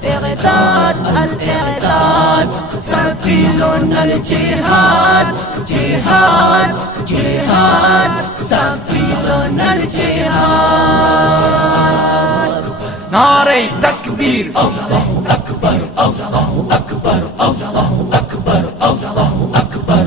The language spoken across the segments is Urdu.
الإعداد الإعداد سبيلنا الجهاد جهاد جهاد سبيلنا الجهاد نعرة تكبير الله أكبر الله أكبر الله أكبر الله أكبر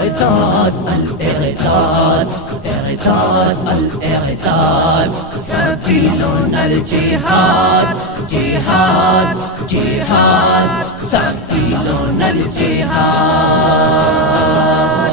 الإعداد الإعداد الإعداد الإعداد سبيلنا الجهاد جهاد جهاد سبيلنا الجهاد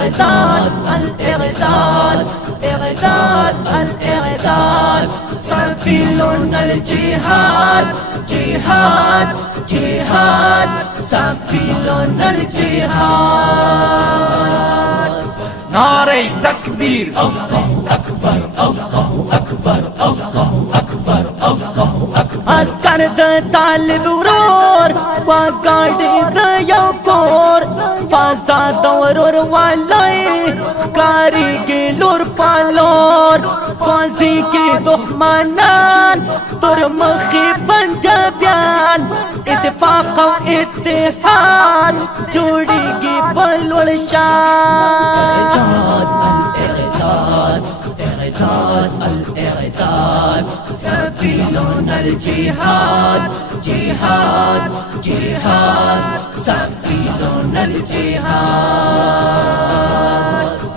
الإعداد الإعداد الإعداد سبيلنا الجهاد جهاد جهاد سبيلنا الجهاد نعرة تكبير الله أكبر الله أكبر الله أكبر الله أكبر عسكر د طالب ورور وګاډي د یو کور فازا دورور والای کاری کی لور پالور فازی کی دښمنان تر مخی پنجابیان اتفاق او اتحاد جوړیږي بلوړ شاه الإعداد الإعداد الإعداد سبيلنا الجهاد جهاد جهاد سبيلنا الجهاد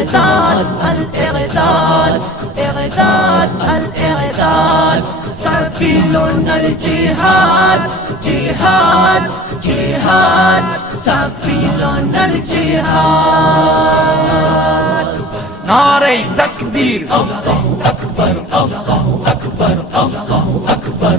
الإعداد الإعداد الإعداد سبيلنا الجهاد جهاد جهاد سبيلنا الجهاد نعرة تكبير الله أكبر الله أكبر الله أكبر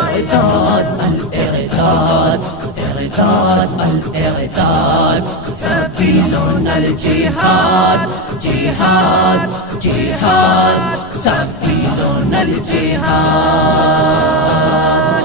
الإعداد الإعداد الإعداد الإعداد سبيلنا الجهاد جهاد جهاد سبيلنا الجهاد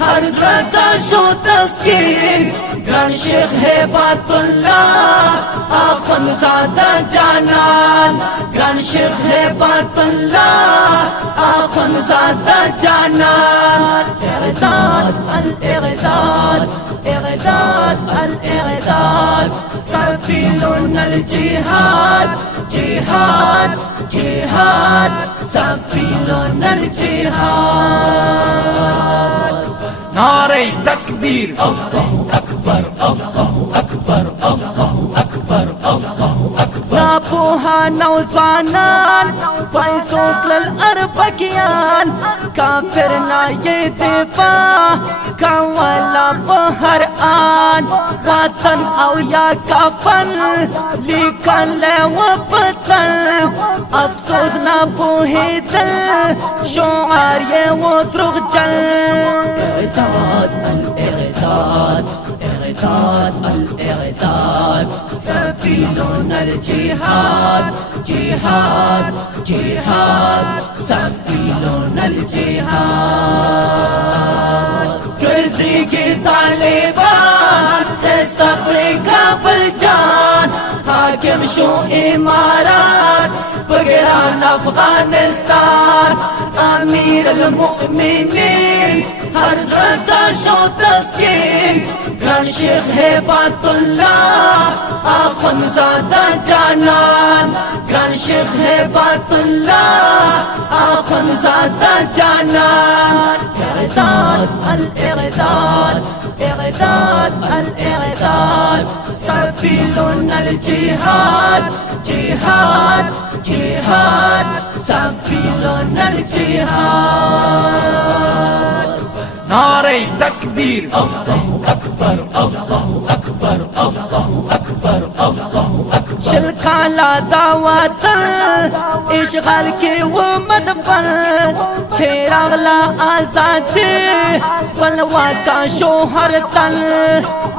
حضرت شو تسکین گران شیخ هیبت اللہ آخن زادہ جانان گران شیخ هیبت اللہ آخن زادہ جانان اعداد الاعداد اعداد الاعداد سبیلون الجهاد جهاد جهاد سبیلون الجهاد نعرہ تکبیر اللہ اکبر اللہ اکبر اللہ اکبر اللہ اکبر ناپوها نوزوانان پیسو کلل اربکیان کافرنا یہ دفاع کولا بہر آن وطن او یا کفن لیکن لے وپتن افسوس نہ پوہی دل شعار یہ وہ درغ جل اعداد الاعداد اعداد الاعداد سبیلون الجهاد جهاد جهاد سبیلون الجهاد کرزی کی طالبان تستقری کابل جان حاکم شو امارات بگران افغانستان امیر المؤمنین حضرت شو تسکین گران شیخ هیبت اللہ آخن زادہ جانان گران شیخ هیبت اللہ آخن زادہ جانان اعداد الاعداد اعداد الاعداد سبیلون الجهاد جهاد جهاد سبیلون الجهاد نعرہ تکبیر اللہ اکبر اللہ اکبر اللہ اکبر اللہ اکبر شل کالا دعوت اشغال کی وہ مدفن چھیراغلا آزادی بلوا کا شوہر تل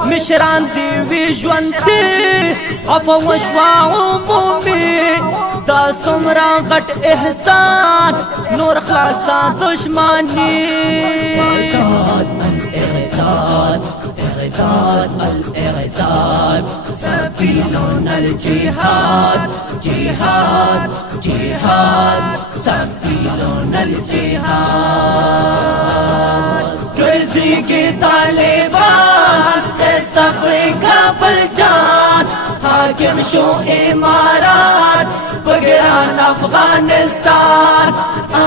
مشران دیوی جوانتی عفو وشوا عمومی دا سمرا غٹ احسان نور خلاصا دشمانی اعداد الاعداد اعداد الاعداد سبیلون الجهاد جهاد جهاد سبیلون الجهاد کرزی کی طالبان تستقری کابل جان حاکم شو امارات بگران افغانستان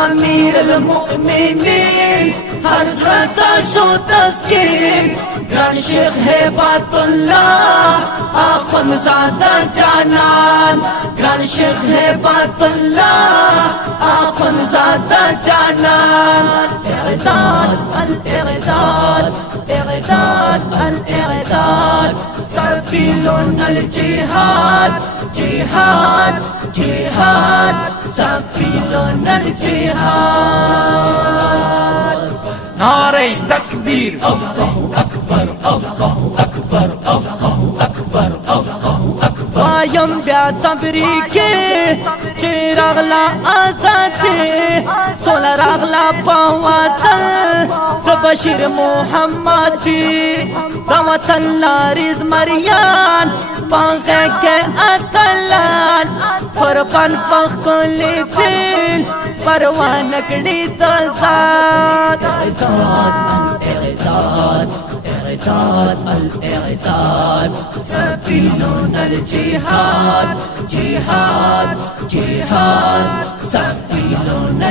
امیر المؤمنین حضرت شو تسکین گران شیخ هیبت اللہ آخن زادہ جانان گران شیخ هیبت اللہ آخن زادہ جانان اعداد الاعداد اعداد الاعداد سبیلون الجهاد جهاد جهاد سبیلون الجهاد نعرہ تکبیر اللہ اکبر اللہ اکبر اللہ اکبر اللہ اکبر وایم بیا تبریکی چراغلا آزادی سول راغلا پاواتل سبشیر محمدی دعوت اللہ ریز مریان پانگے کے اتلان قربان پخ کلی دل پروانکڑی تزاد اعداد الاعداد اعداد الاعداد سبیلون الجهاد جهاد جهاد سبیلون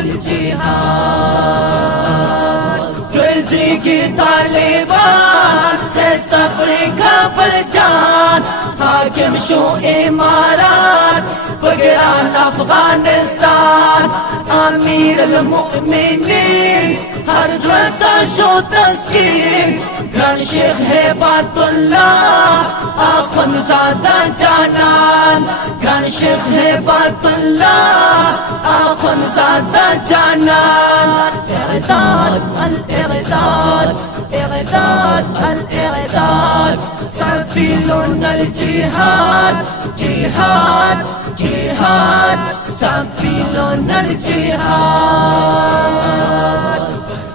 الجهاد کرزی کی طالبان تستقری کابل جان حاکم شو امارات بگران افغانستان امیر المؤمنین حضرت شو تسکین گران شیخ هیبت اللہ آخن زادہ جانان گران شیخ هیبت اللہ آخن زادہ جانان اعداد الاعداد اعداد الاعداد سبیلون الجهاد جهاد جهاد سبیلون الجهاد